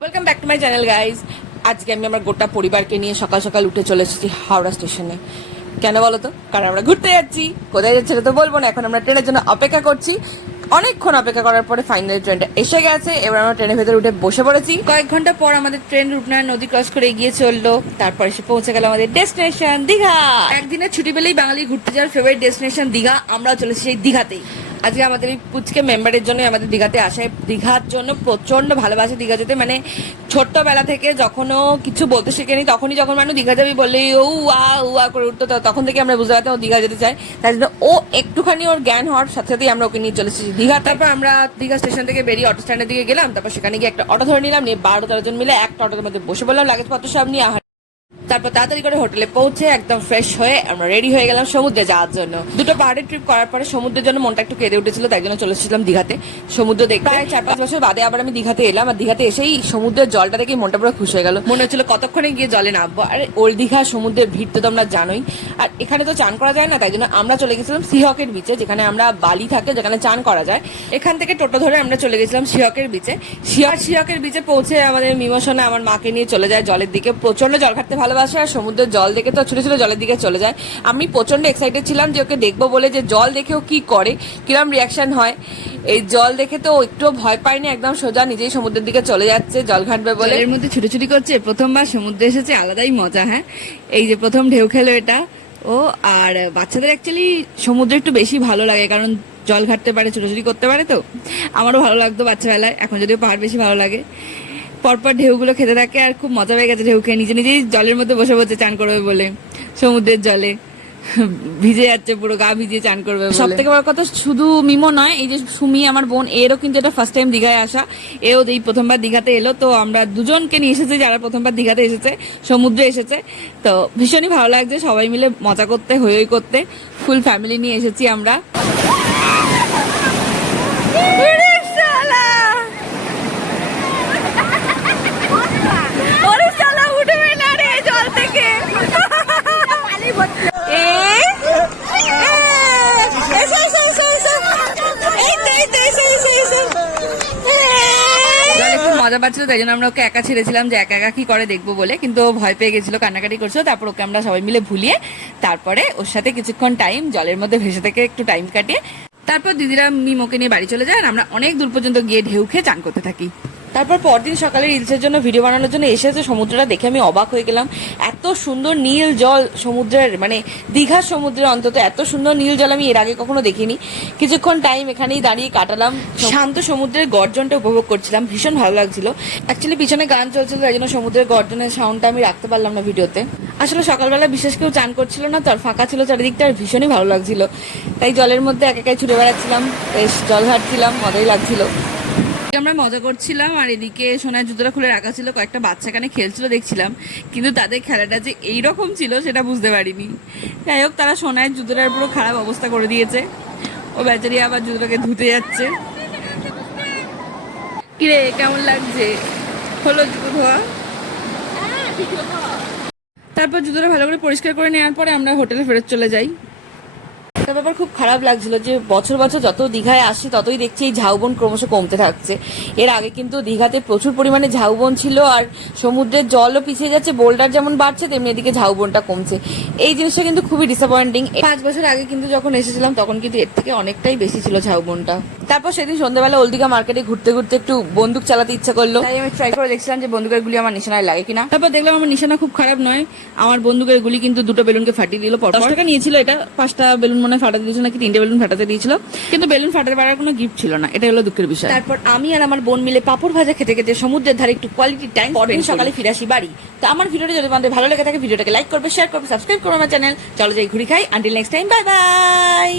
Welcome back to my channel guys. আজকে আমি আমার গোটা পরিবারকে নিয়ে সকাল সকাল উঠে চলে এসেছি হাওড়া স্টেশনে। কেন বলো তো? কারণ আমরা ঘুরতে যাচ্ছি। কোথায় যাচ্ছি সেটা তো বলবো না, এখন আমরা ট্রেনের জন্য অপেক্ষা করছি। অনেকক্ষণ অপেক্ষা করার পরে ফাইনালি ট্রেনটা এসে গেছে। এবার আমরা ট্রেনের ভেতরে উঠে বসে পড়েছি। কয়েক ঘন্টা পর আমাদের ট্রেন রূপনারায়ণ নদী ক্রস করে এগিয়ে চললো। তারপর এসে পৌঁছে গেল আমাদের ডেস্টিনেশন দীঘা। একদিনের ছুটি পেলেই বাঙালি ঘুরতে যাওয়ার ফেভারিট ডেস্টিনেশন দীঘা। আমরা চলেছি সেই দীঘাতেই। আজকে আমাদের এই পুচকে মেম্বারের জন্য আমাদের দীঘাতে আসে। দীঘার জন্য প্রচন্ড ভালোবাসে দীঘা যেতে, মানে ছোট্টবেলা থেকে যখনও কিছু বলতে শেখেনি তখনই যখন মানুষ দীঘা যাবি বললেই ও উয়া করে উঠতো, তখন থেকে আমরা বুঝতে পারতাম ও দীঘা যেতে চাই। তাই জন্য ও একটুখানি ওর জ্ঞান হওয়ার সাথে সাথেই আমরা ওকে নিয়ে চলে এসেছি দীঘা। তারপর আমরা দীঘা স্টেশন থেকে বেরিয়ে অটো স্ট্যান্ডের দিকে গেলাম। তারপর সেখানে গিয়ে একটা অটো ধরে নিলাম, নিয়ে 12-13 জন মিলে একটা অটোর মধ্যে বসে বললাম লাগেজপত্র সব নিয়ে। তারপর তাড়াতাড়ি করে হোটেলে পৌঁছে একদম ফ্রেশ হয়ে আমরা রেডি হয়ে গেলাম সমুদ্রে যাওয়ার জন্য। দুটো পাহাড়ের ট্রিপ করার পরে সমুদ্রের জন্য মনটা একটু কেঁদে উঠেছিল, তাই জন্য চলে এসেছিলাম দীঘাতে সমুদ্র দেখতে। প্রায় 4-5 বছর বাদে আবার আমি দীঘাতে এলাম, আর দীঘাতে এসেই সমুদ্রের জলটা দেখে মনটা পুরো খুশি হয়ে গেল। মনে হচ্ছিল কতক্ষণে গিয়ে জলে নামবো। আর ওল্ড দীঘা সমুদ্রের ভিড় তো তোমরা জানোই, আর এখানে তো চান করা যায় না, তাই জন্য আমরা চলে গেছিলাম সিহকের বিচে, যেখানে আমরা বালি থাকে, যেখানে চান করা যায়। এখান থেকে টোটো ধরে আমরা চলে গেছিলাম সিহকের বিচে। সিহকের বিচে পৌঁছে আমাদের মিমোশনে আমার মাকে নিয়ে চলে যায় জলের দিকে। প্রচন্ড জল ঘাটতে ভালোবাসে, আর সমুদ্রের জল দেখে তো ছোট ছোট জলের দিকে চলে যায়। আমি প্রচন্ড এক্সাইটেড ছিলাম যে ওকে দেখবো বলে, যে জল দেখেও কি করে, কিরম রিয়াকশন হয়। এই জল দেখে তো একটু ভয় পাইনি, একদম সোজা নিজেই সমুদ্রের দিকে চলে যাচ্ছে জল ঘাটবে বলে। এর মধ্যে ছুটোছুটি করছে, প্রথমবার সমুদ্রে এসেছে, আলাদাই মজা। হ্যাঁ, এই যে প্রথম ঢেউ খেলো এটা ও। আর বাচ্চাদের অ্যাকচুয়ালি সমুদ্রে একটু বেশি ভালো লাগে, কারণ জল ঘাটতে পারে, ছুটোছুটি করতে পারে। তো আমারও ভালো লাগতো বাচ্চাবেলায়, এখন যদিও পাহাড় বেশি ভালো লাগে। পরপর ঢেউগুলো খেতে থাকে, আর খুব মজা পেয়ে গেছে ঢেউ খেয়ে। নিজে নিজেই জলের মধ্যে বসে বসে চান করবে বলে, সমুদ্রের জলে ভিজে যাচ্ছে পুরো, গা ভিজিয়ে চান করবে। সব থেকে বড় কথা, শুধু মিমো নয়, এই যে সুমি আমার বোন, এরও কিন্তু এটা ফার্স্ট টাইম দীঘায় আসা। এও এই প্রথমবার দীঘাতে এলো। তো আমরা দুজনকে নিয়ে এসেছি যারা প্রথমবার দীঘাতে এসেছে, সমুদ্রে এসেছে। তো ভীষণই ভালো লাগছে, সবাই মিলে মজা করতে, হই হই করতে ফুল ফ্যামিলি নিয়ে এসেছি আমরা। মজা পাচ্ছিল, তাই জন্য আমরা ওকে একা ছেড়েছিলাম, যে একা একা কি করে দেখবো বলে। কিন্তু ও ভয় পেয়ে গেছিল, কান্নাকাটি করছিল। তারপর ওকে আমরা সবাই মিলে ভুলিয়ে তারপরে ওর সাথে কিছুক্ষণ টাইম জলের মধ্যে ভেসে থেকে একটু টাইম কাটিয়ে তারপর দিদিরা মিমোকে নিয়ে বাড়ি চলে যায়। আর আমরা অনেক দূর পর্যন্ত গিয়ে ঢেউ খেয়ে চান করতে থাকি। তারপর পরদিন সকালে রিলসের জন্য ভিডিও বানানোর জন্য এসেছে সমুদ্রটা দেখে আমি অবাক হয়ে গেলাম। এত সুন্দর নীল জল সমুদ্রের, মানে দীঘার সমুদ্রের অন্তত এত সুন্দর নীল জল আমি এর আগে কখনো দেখিনি। কিছুক্ষণ টাইম এখানেই দাঁড়িয়ে কাটালাম, শান্ত সমুদ্রের গর্জনটা উপভোগ করছিলাম, ভীষণ ভালো লাগছিল। অ্যাকচুয়ালি পিছনে গান চলছিল, তাই জন্য সমুদ্রের গর্জনের সাউন্ডটা আমি রাখতে পারলাম না ভিডিওতে। আসলে সকালবেলা বিশেষ কেউ চান করছিল না, তো আর ফাঁকা ছিল চারিদিকটা, আর ভীষণই ভালো লাগছিল। তাই জলের মধ্যে একাই ছুটে বেড়াচ্ছিলাম, বেশ জল ঘাটছিলাম, মজাই লাগছিল। আমরা মজা করছিলাম, আর এদিকে সোনার জুতোটা খুলে রাখা ছিল, কয়েকটা বাচ্চা এখানে খেলছিল দেখছিলাম, কিন্তু তাদের খেলাটা যে এইরকম ছিল সেটা বুঝতে পারিনি। যাই হোক, তারা সোনার জুতোটার পুরো খারাপ অবস্থা করে দিয়েছে। ও বেচারি আবার জুতোটাকে ধুতে যাচ্ছে। কিরে, কেমন লাগছে? হলো জুতো ধোয়া? তারপর জুতোটা ভালো করে পরিষ্কার করে নেওয়ার পরে আমরা হোটেলে ফেরত চলে যাই। একটা ব্যাপার খুব খারাপ লাগছিল যে বছর বছর যত দীঘায় আসছি ততই দেখছি এই ঝাউবন ক্রমশ কমতে থাকছে। এর আগে কিন্তু দীঘাতে প্রচুর পরিমাণে ঝাউবন ছিল, আর সমুদ্রের জলও পিছিয়ে যাচ্ছে, বোল্ডার যেমন বাড়ছে তেমনি এদিকে ঝাউবনটা কমছে। এই জিনিসটা কিন্তু খুবই ডিসঅ্যাপয়েন্টিং। 5 বছর আগে কিন্তু যখন এসেছিলাম তখন কিন্তু এর থেকে অনেকটাই বেশি ছিল ঝাউবনটা। তারপর সেদিন সন্ধ্যাবেলা ওল্ড দীঘা মার্কেটে ঘুরতে ঘুরতে একটু বন্দুক চালাতে ইচ্ছা করলো, তাই আমি ট্রাই করে দেখছিলাম যে বন্দুকের গুলি আমার নিশানায় লাগে কিনা। তারপর দেখলাম আমার নিশানা খুব খারাপ নয়, আমার বন্দুকের গুলি কিন্তু 2টো বেলুনকে ফাটিয়ে দিল। 10 টাকা নিয়েছিল এটা, 5টা বেলুন মনে ফাটাতে দিয়েছিল নাকি 3টে বেলুন ফাটাতে দিয়েছিল, কিন্তু বেলুন ফাটাতে পারার কোনো গিফট ছিল না। এটা হলো দুঃখের বিষয়। তারপর আমি আর আমার বোন মিলে পাপড় ভাজা খেতে খেতে সমুদ্রের ধারে একটু কোয়ালিটি টাইম পরদিন সকালে ফিরে আসি বাড়ি। তো আমার ভিডিওটা যদি তোমাদের ভালো লেগে থাকে ভিডিওটাকে লাইক করবে, শেয়ার করবে, সাবস্ক্রাইব করবে আমার চ্যানেল। চলো যাই ঘুরি খাই। Until next time, bye bye.